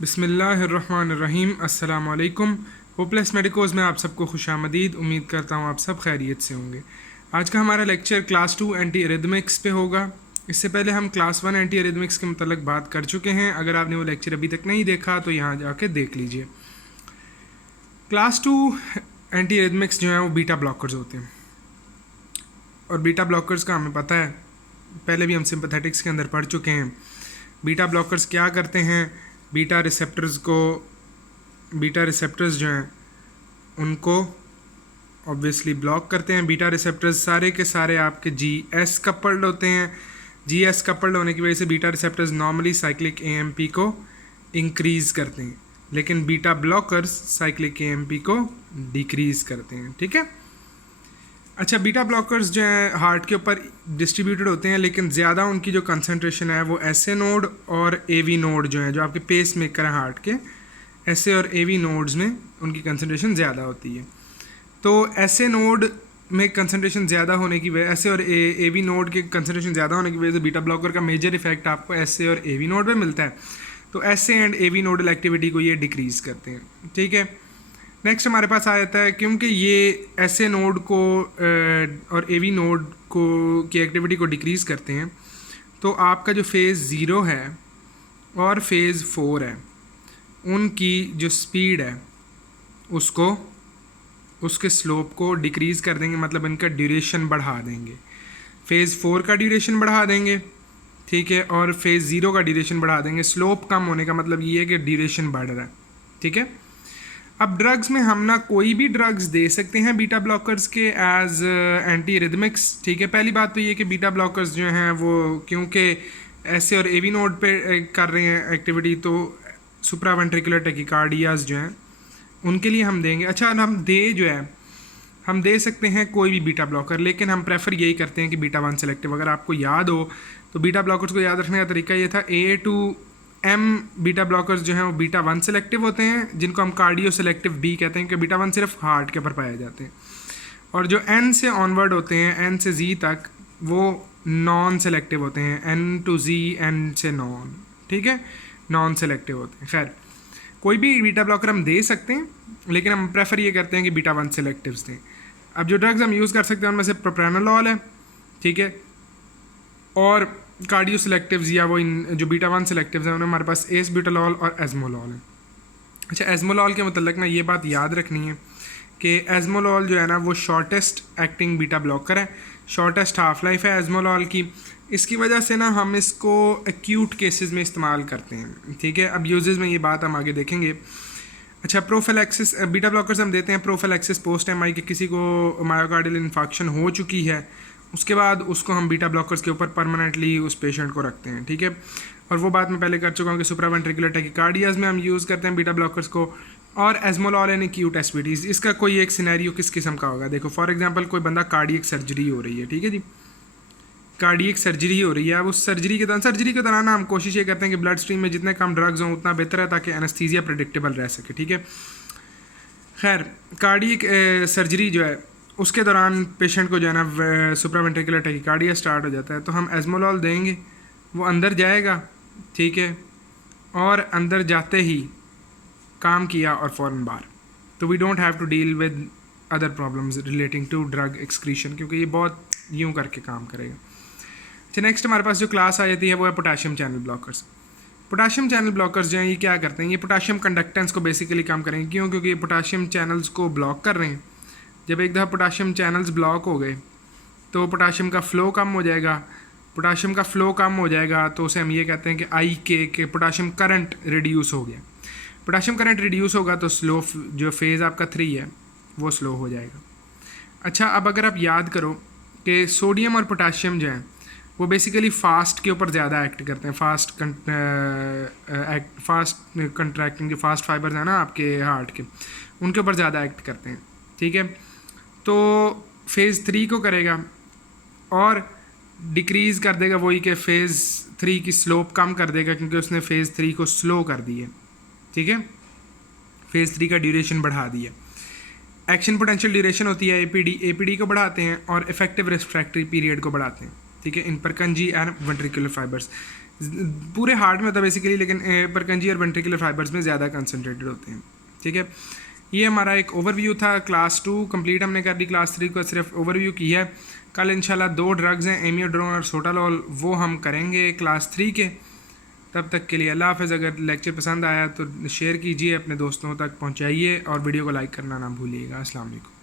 बिस्मिल्लाहिर्रहमानिर्रहीम। अस्सलाम वालेकुम। होपलेस मेडिकोज़ में आप सबको खुशामदीद। उम्मीद करता हूँ आप सब खैरियत से होंगे। आज का हमारा लेक्चर क्लास 2 एंटी एरिथमिक्स पे होगा। इससे पहले हम क्लास 1 एंटी एरिथमिक्स के मतलब बात कर चुके हैं। अगर आपने वो लेक्चर अभी तक नहीं देखा तो यहाँ जाके देख लीजिए। क्लास 2 एंटी एरिथमिक्स जो है वो बीटा ब्लॉकर्स होते हैं, और बीटा ब्लॉकर्स का हमें पता है, पहले भी हम सिंपैथेटिक्स के अंदर पढ़ चुके हैं। बीटा ब्लॉकर्स क्या करते हैं, बीटा रिसेप्टर्स जो हैं उनको ऑब्वियसली ब्लॉक करते हैं। बीटा रिसेप्टर्स सारे के सारे आपके GS कपल्ड होते हैं। GS कपल्ड होने की वजह से beta receptors normally cyclic AMP को इंक्रीज़ करते हैं, लेकिन बीटा ब्लॉकर्स साइक्लिक AMP को डिक्रीज़ करते हैं। ठीक है। अच्छा, बीटा ब्लॉकर्स जो है हार्ट के ऊपर डिस्ट्रीब्यूटेड होते हैं, लेकिन ज़्यादा उनकी जो कंसंट्रेशन है वो SA नोड और AV नोड जो है, जो आपके पेस मेकर हैं हार्ट के, SA और AV नोड्स में उनकी कंसंट्रेशन ज़्यादा होती है। तो SA नोड में कंसंट्रेशन ज़्यादा होने की वजह, SA और AV नोड के कंसंट्रेशन ज़्यादा होने की वजह से बीटा ब्लॉकर का मेजर इफेक्ट आपको SA और AV नोड में मिलता है। तो SA and AV nodal activity को ये डिक्रीज़ करते हैं। ठीक है। नेक्स्ट हमारे पास आ जाता है, क्योंकि ये SA नोड को और AV नोड को की एक्टिविटी को डिक्रीज़ करते हैं, तो आपका जो फेज़ 0 है और फेज़ 4 है, उनकी जो स्पीड है उसके स्लोप को डिक्रीज़ कर देंगे, मतलब इनका ड्यूरेशन बढ़ा देंगे। फेज़ 4 का ड्यूरेशन बढ़ा देंगे, ठीक है, और फेज़ 0 का ड्यूरेशन बढ़ा देंगे। स्लोप कम होने का मतलब ये है कि ड्यूरेशन बढ़ रहा है। ठीक है। अब ड्रग्स में हम ना कोई भी ड्रग्स दे सकते हैं बीटा ब्लॉकर्स के एज एंटी रिदमिक्स। ठीक है। पहली बात तो ये कि बीटा ब्लॉकर्स जो हैं वो क्योंकि SA और AV नोड पे कर रहे हैं एक्टिविटी, तो सुप्रावेंट्रिकुलर टैकिकार्डियाज जो हैं उनके लिए हम देंगे। अच्छा, हम दे सकते हैं कोई भी बीटा ब्लॉकर, लेकिन हम प्रेफर यही करते हैं कि बीटा 1 सेलेक्टिव। अगर आपको याद हो तो बीटा ब्लॉकर्स को याद रखने का तरीका ये था, A to M beta blockers जो हैं वो बीटा 1 सेलेक्टिव होते हैं, जिनको हम कार्डियो सेलेक्टिव B कहते हैं, कि बीटा 1 सिर्फ हार्ट के ऊपर पाए जाते हैं। और जो N से ऑनवर्ड होते हैं, N से Z तक, वो नॉन सेलेक्टिव होते हैं। N to Z, N से नॉन, ठीक है, नॉन सेलेक्टिव होते हैं। खैर, कोई भी बीटा ब्लॉकर हम दे सकते हैं, लेकिन हम प्रेफर ये करते हैं कि बीटा 1 सेलेक्टिव्स दें। अब जो ड्रग्स हम यूज़ कर सकते हैं उनमें से प्रोप्रानोलॉल है, ठीक है, और कार्डियो सेलेक्टिव्स या वो इन जो बीटा 1 सेलेक्टिव्स हैं उनमें हमारे पास एसब्यूटालॉल और एजमोलॉल है। अच्छा, एजमोलॉल के मतलब ना ये बात याद रखनी है कि एजमोलॉल जो है ना वो शॉर्टेस्ट एक्टिंग बीटा ब्लॉकर है, शॉर्टेस्ट हाफ लाइफ है एजमोलॉल की। इसकी वजह से ना हम इसको एक्यूट केसेस में इस्तेमाल करते हैं। ठीक है। अब यूजेस में ये बात हम आगे देखेंगे। अच्छा, प्रोफिलैक्सिस बीटा ब्लॉकर्स हम देते हैं प्रोफिलैक्सिस पोस्ट MI के किसी को मायोकार्डियल इन्फेक्शन हो चुकी है, उसके बाद उसको हम बीटा ब्लॉकर्स के ऊपर परमानेंटली उस पेशेंट को रखते हैं। ठीक है। और वो बात मैं पहले कर चुका हूँ कि सुप्रावेंट्रिकुलर टैकिकार्डियाज में हम यूज़ करते हैं बीटा ब्लॉकर्स को, और एजमोलॉल इन एक्यूट एसपीटीज। इसका कोई एक सिनेरियो किस किस्म का होगा, देखो फॉर एग्जांपल कोई बंदा कार्डियक सर्जरी हो रही है, ठीक है जी, कार्डियक सर्जरी हो रही है। अब उस सर्जरी के दौरान हम कोशिश ये करते हैं कि ब्लड स्ट्रीम में जितने कम ड्रग्स हों उतना बेहतर है, ताकि एनेस्थीसिया प्रेडिक्टेबल रह सके। ठीक है। खैर, कार्डियक सर्जरी जो है उसके दौरान पेशेंट को जो है ना सुप्रावेंट्रिकुलर टैकिकार्डिया स्टार्ट हो जाता है, तो हम एजमोलॉल देंगे, वो अंदर जाएगा, ठीक है, और अंदर जाते ही काम किया और फ़ौरन बाहर। तो we don't have to deal with other problems relating to drug excretion, क्योंकि ये बहुत यूँ करके काम करेगा। अच्छा, नेक्स्ट हमारे पास जो क्लास आ जाती है वो है potassium channel blockers. Potassium channel blockers जो हैं ये क्या करते हैं, ये पोटाशियम कंडक्टेंस को बेसिकली कम करेंगे। क्यों? क्योंकि ये पोटाशियम चैनल्स को ब्लॉक कर रहे हैं। जब एक दफ़ा पोटाशियम चैनल्स ब्लॉक हो गए तो पोटाशियम का फ़्लो कम हो जाएगा। पोटाशियम का फ़्लो कम हो जाएगा तो उसे हम ये कहते हैं कि IK के पोटाशियम करंट रिड्यूस हो गया। पोटाशियम करंट रिड्यूस होगा तो स्लो जो फेज़ आपका 3 है वो स्लो हो जाएगा। अच्छा, अब अगर आप याद करो कि सोडियम और पोटाशियम जो है वो बेसिकली फास्ट के ऊपर ज़्यादा एक्ट करते हैं, फास्ट कंट्रैक्टिंग जो फास्ट फाइबर्स हैं ना आपके हार्ट के, उनके ऊपर ज़्यादा एक्ट करते हैं। ठीक है। तो फेज़ 3 को करेगा और डिक्रीज़ कर देगा, वही कि फेज़ 3 की स्लोप कम कर देगा, क्योंकि उसने फेज़ 3 को स्लो कर दिया। ठीक है। फेज़ 3 का ड्यूरेशन बढ़ा दिया। एक्शन पोटेंशियल ड्यूरेशन होती है APD को बढ़ाते हैं और इफेक्टिव रिफ्रैक्टरी पीरियड को बढ़ाते हैं। ठीक है। इन परकंजी एंड वेंट्रिकुलर फाइबर्स, पूरे हार्ट में होता है बेसिकली, लेकिन परकंजी और वेंट्रिकुलर फाइबर्स में ज़्यादा कंसनट्रेटेड होते हैं। ठीक है, ये हमारा एक ओवरव्यू था। क्लास 2 कंप्लीट हमने कर दी, क्लास 3 को सिर्फ ओवरव्यू किया है। कल इंशाल्लाह 2 ड्रग्स हैं, एमियोड्रोन और सोटालॉल, वो हम करेंगे क्लास 3 के। तब तक के लिए अल्लाह हाफ़िज़। अगर लेक्चर पसंद आया तो शेयर कीजिए, अपने दोस्तों तक पहुँचाइए और वीडियो को लाइक करना ना भूलिएगा। अस्सलाम वालेकुम।